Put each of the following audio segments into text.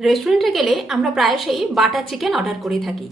রেস্টুরেন্টে গেলে আমরা প্রায়শই বাটার চিকেন অর্ডার করে থাকি,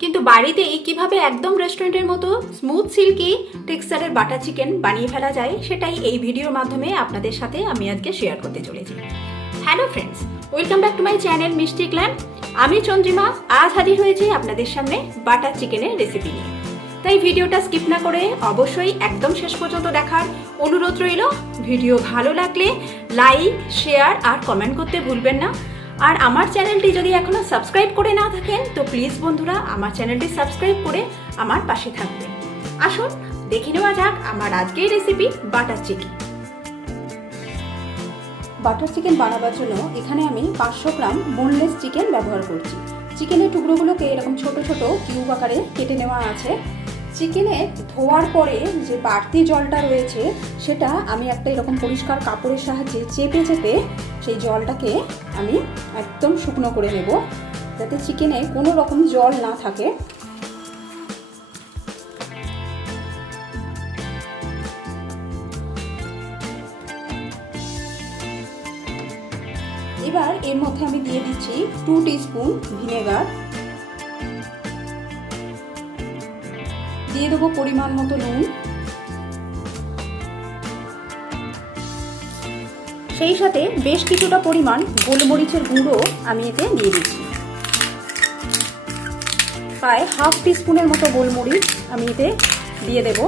কিন্তু বাড়িতেই কিভাবে একদম রেস্টুরেন্টের মতো স্মুথ সিল্কি টেক্সচারের বাটার চিকেন বানিয়ে ফেলা যায় সেটাই এই ভিডিওর মাধ্যমে আপনাদের সাথে আমি আজকে শেয়ার করতে চলেছি। Hello friends, welcome back to my channel মিষ্টি ক্ল্যান। আমি চন্দ্রিমা আজ হাজির হয়েছি আপনাদের সামনে বাটার চিকেনের রেসিপি নিয়ে। তাই ভিডিওটা স্কিপ না করে অবশ্যই একদম শেষ পর্যন্ত দেখার অনুরোধ রইল। ভিডিও ভালো লাগলে লাইক, শেয়ার আর কমেন্ট করতে ভুলবেন না। আর আমার চ্যানেলটি যদি এখনো সাবস্ক্রাইব করে না থাকেন তো প্লিজ বন্ধুরা আমার চ্যানেলটি সাবস্ক্রাইব করে আমার পাশে থাকবেন। আসুন দেখে নেওয়া যাক আমার আজকের recipe butter chicken. Butter chicken বানাবার জন্য এখানে আমি 500 গ্রাম বোনলেস চিকেন ব্যবহার করছি। চিকেনের টুকরোগুলোকে এরকম ছোট ছোট কিউব আকারে কেটে নেওয়া আছে। চিকেনে ধোয়ার পরে যে বাড়তি জলটা রয়েছে সেটা আমি একটা এরকম পরিষ্কার কাপড়ের সাহায্যে চেপে চেপে সেই জলটাকে আমি একদম শুকনো করে নেব, যাতে চিকেনে কোনো রকম জল না থাকে। এবার এর মধ্যে আমি দিয়ে দিচ্ছি 2 টিস্পুন ভিনেগার, দিয়ে দেবো পরিমাণ মতো নুন, সেই সাথে বেশ কিছুটা পরিমাণ গোলমরিচের গুঁড়ো আমি এতে দিয়ে দিচ্ছি। প্রায় হাফ টিস্পুনের মতো গোলমরিচ আমি এতে দিয়ে দেব।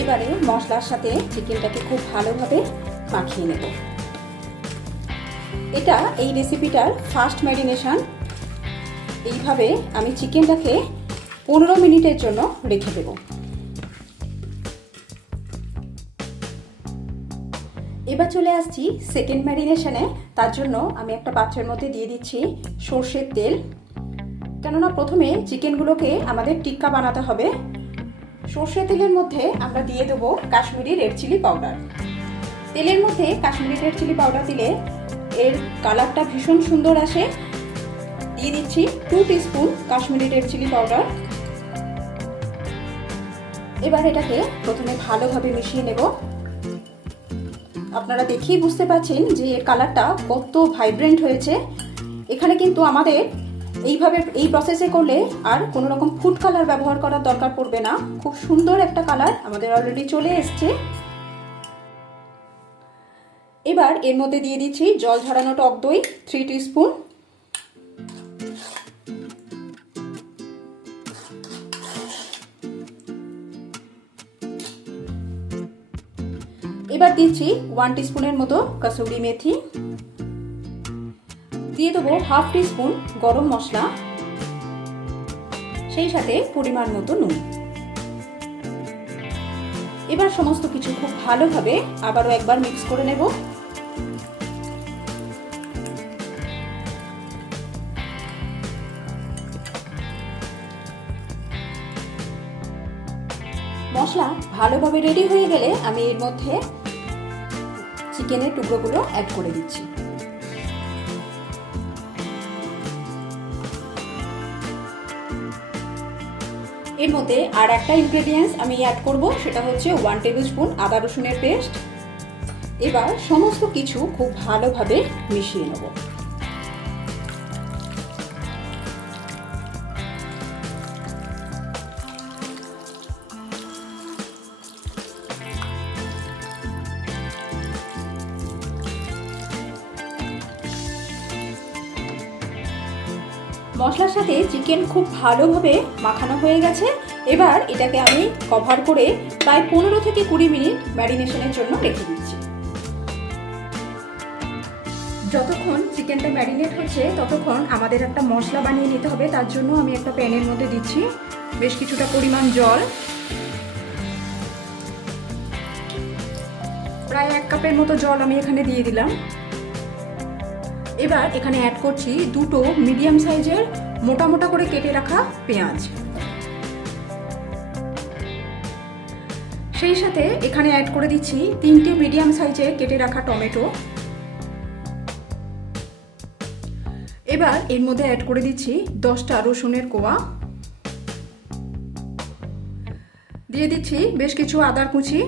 এবারে মশলার সাথে চিকেনটাকে খুব ভালোভাবে মাখিয়ে নেব। এটা এই রেসিপিটার ফার্স্ট ম্যারিনেশন। এইভাবে আমি চিকেনটাকে 15 মিনিটের জন্য রেখে দেব। এবার চলে আসছি সেকেন্ড ম্যারিনেশনে। তার জন্য আমি একটা পাত্রের মধ্যে দিয়ে দিচ্ছি সর্ষের তেল, কেননা প্রথমে চিকেনগুলোকে আমাদের টিক্কা বানাতে হবে। সর্ষের তেলের মধ্যে আমরা দিয়ে দেবো কাশ্মীরি রেড চিলি পাউডার। তেলের মধ্যে কাশ্মীরি রেড চিলি পাউডার দিলে এর কালারটা ভীষণ সুন্দর আসে। দিয়ে দিচ্ছি 2 teaspoon Kashmiri red chilli powder. এবার এটাকে প্রথমে ভালোভাবে মিশিয়ে নেব। আপনারা দেখেই বুঝতে পারছেন যে এর কালারটা কত ভাইব্রেন্ট হয়েছে। এখানে কিন্তু আমাদের এইভাবে এই প্রসেসে করলে আর কোনো রকম ফুড কালার ব্যবহার করার দরকার পড়বে না। খুব সুন্দর একটা কালার আমাদের অলরেডি চলে এসছে। এবার এর মধ্যে দিয়ে দিচ্ছি জল ঝরানো টক দই 3 টিস্পুন। এবার দিচ্ছি 1 টিস্পুনের মতো কসুরি মেথি, দিয়ে দেবো হাফ টিস্পুন গরম মশলা, সেই সাথে পরিমাণ মতো নুন। এবার সমস্ত কিছু খুব ভালোভাবে আবারও একবার মিক্স করে নেব। মশলা ভালোভাবে রেডি হয়ে গেলে আমি এর মধ্যে চিকেনের টুকরোগুলো অ্যাড করে দিচ্ছি। এর মধ্যে আর একটা ইনগ্রেডিয়েন্টস আমি অ্যাড করব, সেটা হচ্ছে 1 টেবিল স্পুন আদা রসুনের পেস্ট। এবার সমস্ত কিছু খুব ভালোভাবে মিশিয়ে নেব। মশলার সাথে চিকেন খুব ভালোভাবে মাখানো হয়ে গেছে। এবার এটাকে আমি কভার করে প্রায় 15 থেকে 20 মিনিট ম্যারিনেশনের জন্য রেখে দিচ্ছি। যতক্ষণ চিকেনটা ম্যারিনেট হচ্ছে ততক্ষণ আমাদের একটা মশলা বানিয়ে নিতে হবে। তার জন্য আমি একটা প্যানের মধ্যে দিচ্ছি বেশ কিছুটা পরিমাণ জল, প্রায় 1 কাপের মতো জল আমি এখানে দিয়ে দিলাম। এবার এখানে অ্যাড করছি 2টো মিডিয়াম সাইজের মোটা মোটা করে কেটে রাখা পেঁয়াজ, সেই সাথে এখানে অ্যাড করে দিচ্ছি 3টে মিডিয়াম সাইজের কেটে রাখা টমেটো। এবার এর মধ্যে অ্যাড করে দিচ্ছি 10টা রসুনের কোয়া, দিয়ে দিচ্ছি বেশ কিছু আদার কুচি,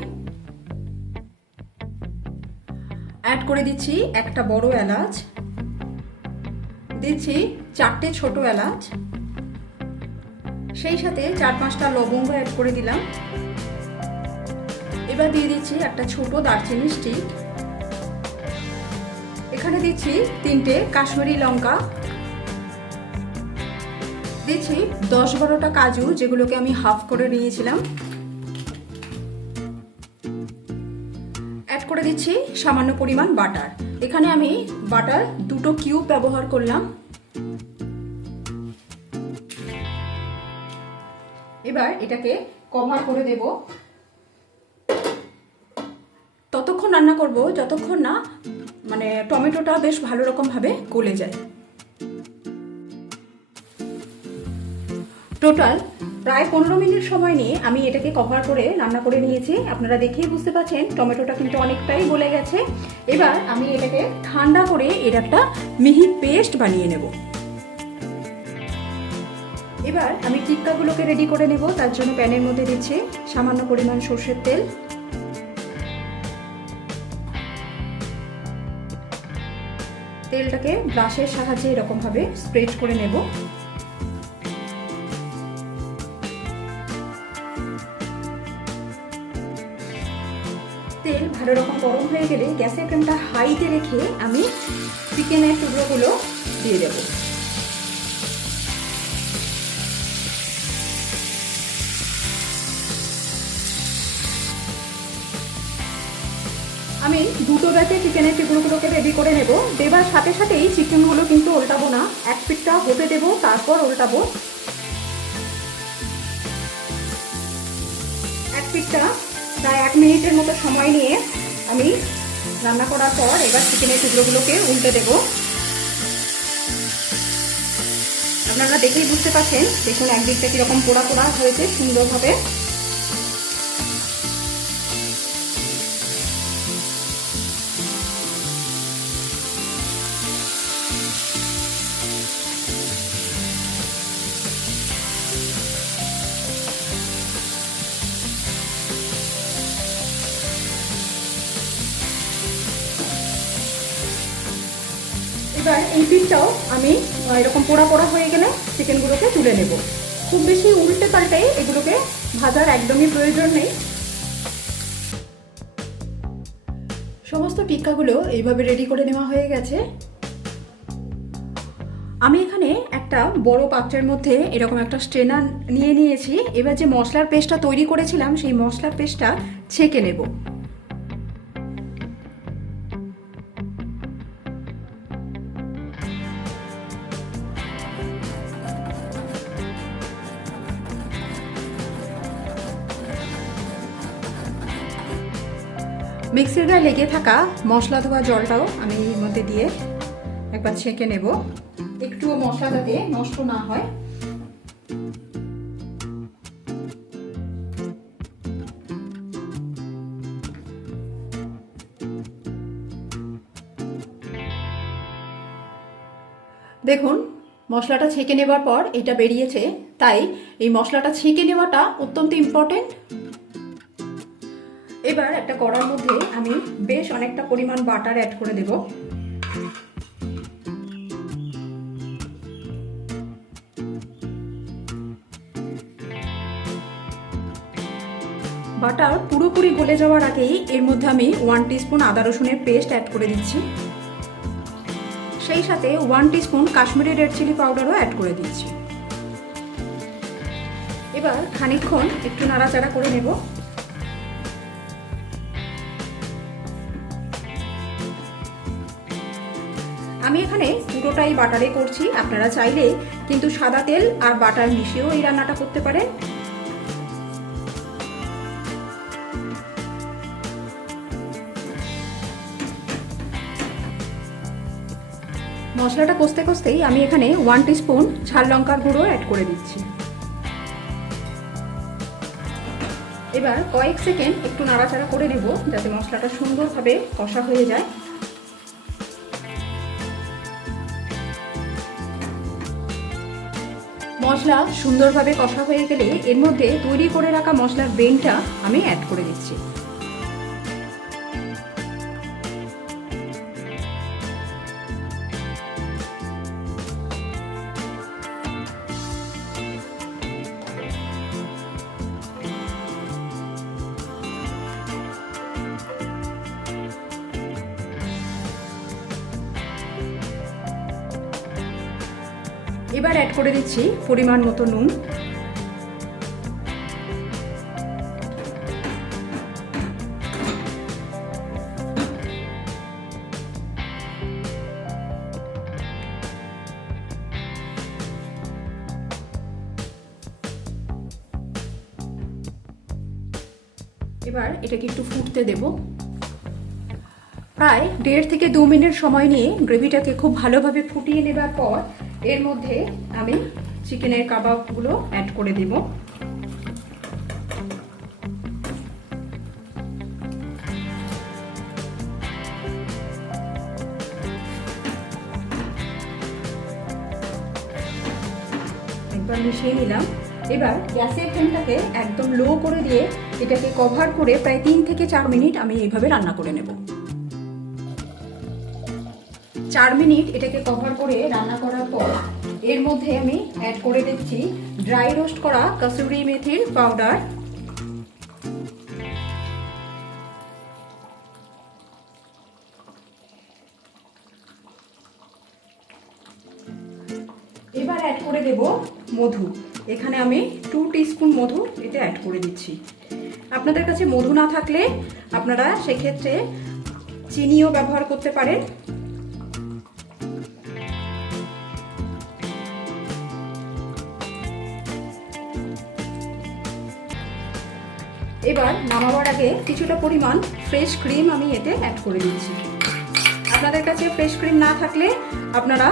অ্যাড করে দিচ্ছি একটা বড় এলাচ, দিচ্ছি 4টে ছোট এলাচ, সেই সাথে 4-5টা লবঙ্গ অ্যাড করে দিলাম। এবার দিয়ে দিচ্ছি একটা ছোট দারচিনি স্টিক, এখানে দিচ্ছি 3টে কাশ্মীরি লঙ্কা, দিচ্ছি 10-12টা কাজু যেগুলোকে আমি হাফ করে নিয়েছিলাম, অ্যাড করে দিচ্ছি সামান্য পরিমাণ বাটার। এখানে আমি বাটার 2টো কিউব ব্যবহার করলাম। এবার এটাকে কভার করে দেব, ততক্ষণ রান্না করব যতক্ষণ না টমেটোটা বেশ ভালো রকম ভাবে গলে যায়। টোটাল প্রায় 15 মিনিট সময় নিয়ে আমি এটাকে কভার করে রান্না করে নিয়েছি। আপনারা দেখেই বুঝতে পারছেন টমেটোটা কিন্তু অনেকটাই গলে গেছে। এবার আমি এটাকে ঠান্ডা করে এর একটা মিহি পেস্ট বানিয়ে নেব। এবার আমি টিক্কাগুলোকে রেডি করে নেব। তার জন্য প্যানের মধ্যে দিচ্ছি সামান্য পরিমাণ সরষের তেল, তেলটাকে ব্রাশের সাহায্যে এরকম ভাবে স্প্রেড করে নেব। তেল ভালো রকম গরম হয়ে গেলে গ্যাসের ফ্লেমটা হাইতে রেখে আমি চিকেনের টুকরোগুলো দিয়ে দেব। আমি 2টো ব্যাচে চিকেনের টুকরোগুলোকে রেডি করে নেব। দেবার সাথে সাথেই চিকেনগুলো কিন্তু উল্টাবো না, এক পিঠটা হতে দেব তারপর উল্টাবো। এক পিঠটা প্রায় 1 মিনিটের মতো সময় নিয়ে আমি রান্না করার পর এবার চিকেনের টুকরোগুলোকে উল্টে দেব। আপনারা দেখেই বুঝতে পারছেন, দেখুন একদিকটা কিরকম পোড়া পোড়া হয়েছে সুন্দরভাবে। এবার এই পিঠটাও আমি এরকম পোড়া পোড়া হয়ে গেলে চিকেনগুলোকে তুলে নেব। খুব বেশি উল্টে পাল্টে এগুলোকে ভাজার একদমই প্রয়োজন নেই। সমস্ত টিক্কাগুলো এইভাবে রেডি করে নেওয়া হয়ে গেছে। আমি এখানে একটা বড় পাত্রের মধ্যে এরকম একটা স্ট্রেনার নিয়ে নিয়েছি। এবার যে মশলার পেস্টটা তৈরি করেছিলাম সেই মশলার পেস্টটা ছেঁকে নেব। মিক্সির গায়ে লেগে থাকা মশলা ধোয়া জলটাও আমি এর মধ্যে দিয়ে একবার ছেঁকে নেব, একটুও মশলা যাতে নষ্ট না হয়। দেখুন মশলাটা ছেঁকে নেবার পর এটা বেরিয়েছে, তাই এই মশলাটা ছেঁকে নেওয়াটা অত্যন্ত ইম্পর্টেন্ট। এবার একটা কড়ার মধ্যে আমি বেশ অনেকটা পরিমাণ বাটার অ্যাড করে দেব। বাটার পুরোপুরি গলে যাওয়ার আগেই এর মধ্যে আমি 1 টিস্পুন আদা রসুনের পেস্ট অ্যাড করে দিচ্ছি, সেই সাথে 1 টিস্পুন কাশ্মীরি রেড চিলি পাউডারও অ্যাড করে দিচ্ছি। এবার খানিকক্ষণ একটু নাড়াচাড়া করে নেব। আমি এখানে পুরোটাই বাটারে করছি, আপনারা চাইলে কিন্তু সাদা তেল আর বাটার মিশিয়েও এই রান্নাটা করতে পারেন। মশলাটা কষতে কষতেই আমি এখানে 1 টিস্পুন ঝাল লঙ্কার গুঁড়ো অ্যাড করে দিচ্ছি। এবার কয়েক সেকেন্ড একটু নাড়াচাড়া করে নেব যাতে মশলাটা সুন্দরভাবে কষা হয়ে যায়। মশলা সুন্দরভাবে কষা হয়ে গেলে এর মধ্যে তৈরি করে রাখা মশলার ব্লেন্ডটা আমি অ্যাড করে দিচ্ছি। এবার অ্যাড করে দিচ্ছি পরিমাণ মতো নুন। এবার এটাকে একটু ফুটতে দেব। প্রায় 1.5 থেকে 2 মিনিট সময় নিয়ে গ্রেভিটাকে খুব ভালোভাবে ফুটিয়ে নেবার পর এর মধ্যে আমি চিকেনের কাবাবগুলো অ্যাড করে দেব। একবার মিশিয়ে নিলাম। এবার গ্যাসের ফ্লেমটাকে একদম লো করে দিয়ে এটাকে কভার করে প্রায় 3 থেকে 4 মিনিট আমি এইভাবে রান্না করে নেব। 4 মিনিট এটাকে কভার করে রান্না করার পর এর মধ্যে আমি অ্যাড করে দিচ্ছি ড্রাই রোস্ট করা কসুরি মেথির পাউডার। এবার অ্যাড করে দেব মধু। এখানে আমি 2 টিস্পুন মধু এতে অ্যাড করে দিচ্ছি। আপনাদের কাছে মধু না থাকলে আপনারা সেক্ষেত্রে চিনিও ব্যবহার করতে পারেন। এবার নামাবার আগে কিছুটা পরিমাণ ফ্রেশ ক্রিম আমি এতে অ্যাড করে দিচ্ছি। আপনাদের কাছে ফ্রেশ ক্রিম না থাকলে আপনারা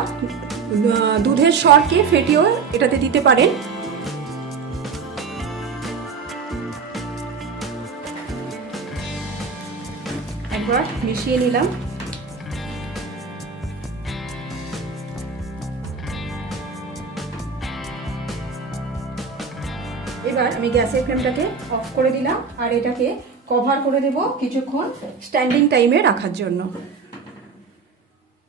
দুধের সরকে ফেটিয়েও এটাতে দিতে পারেন। একবার মিশিয়ে নিলাম। এবার আমি গ্যাসের ফ্লেমটাকে অফ করে দিলাম আর এটাকে কভার করে দেব কিছুক্ষণ স্ট্যান্ডিং টাইমে রাখার জন্য।